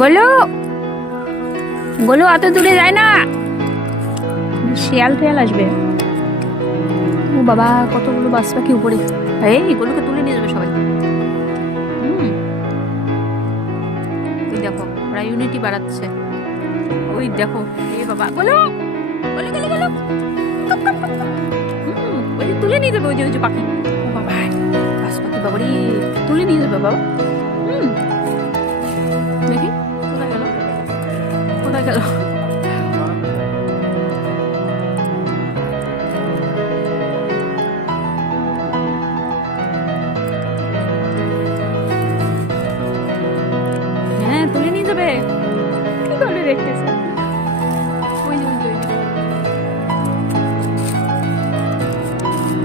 গোলু গোলু অত দূরে যায় না, শিয়াল টিয়াল আসবে। ও বাবা, কতগুলো বাস পাখি উপরে। এই এগুলোকে তুলে নিয়ে যাবে সবাই। ওই দেখো ওরা ইউনিটি বাড়াচ্ছে। ওই দেখো, এ বাবা, গোলু গোলু গোলু গোলু। ওই যে তুলে নিয়ে যাবে, ওই যে পাখি। ও বাবা, বাস পাখি বাবারি, তুলে নিয়ে যাবে বাবা। দেখি কোথায় গেল, কোথায় গেল।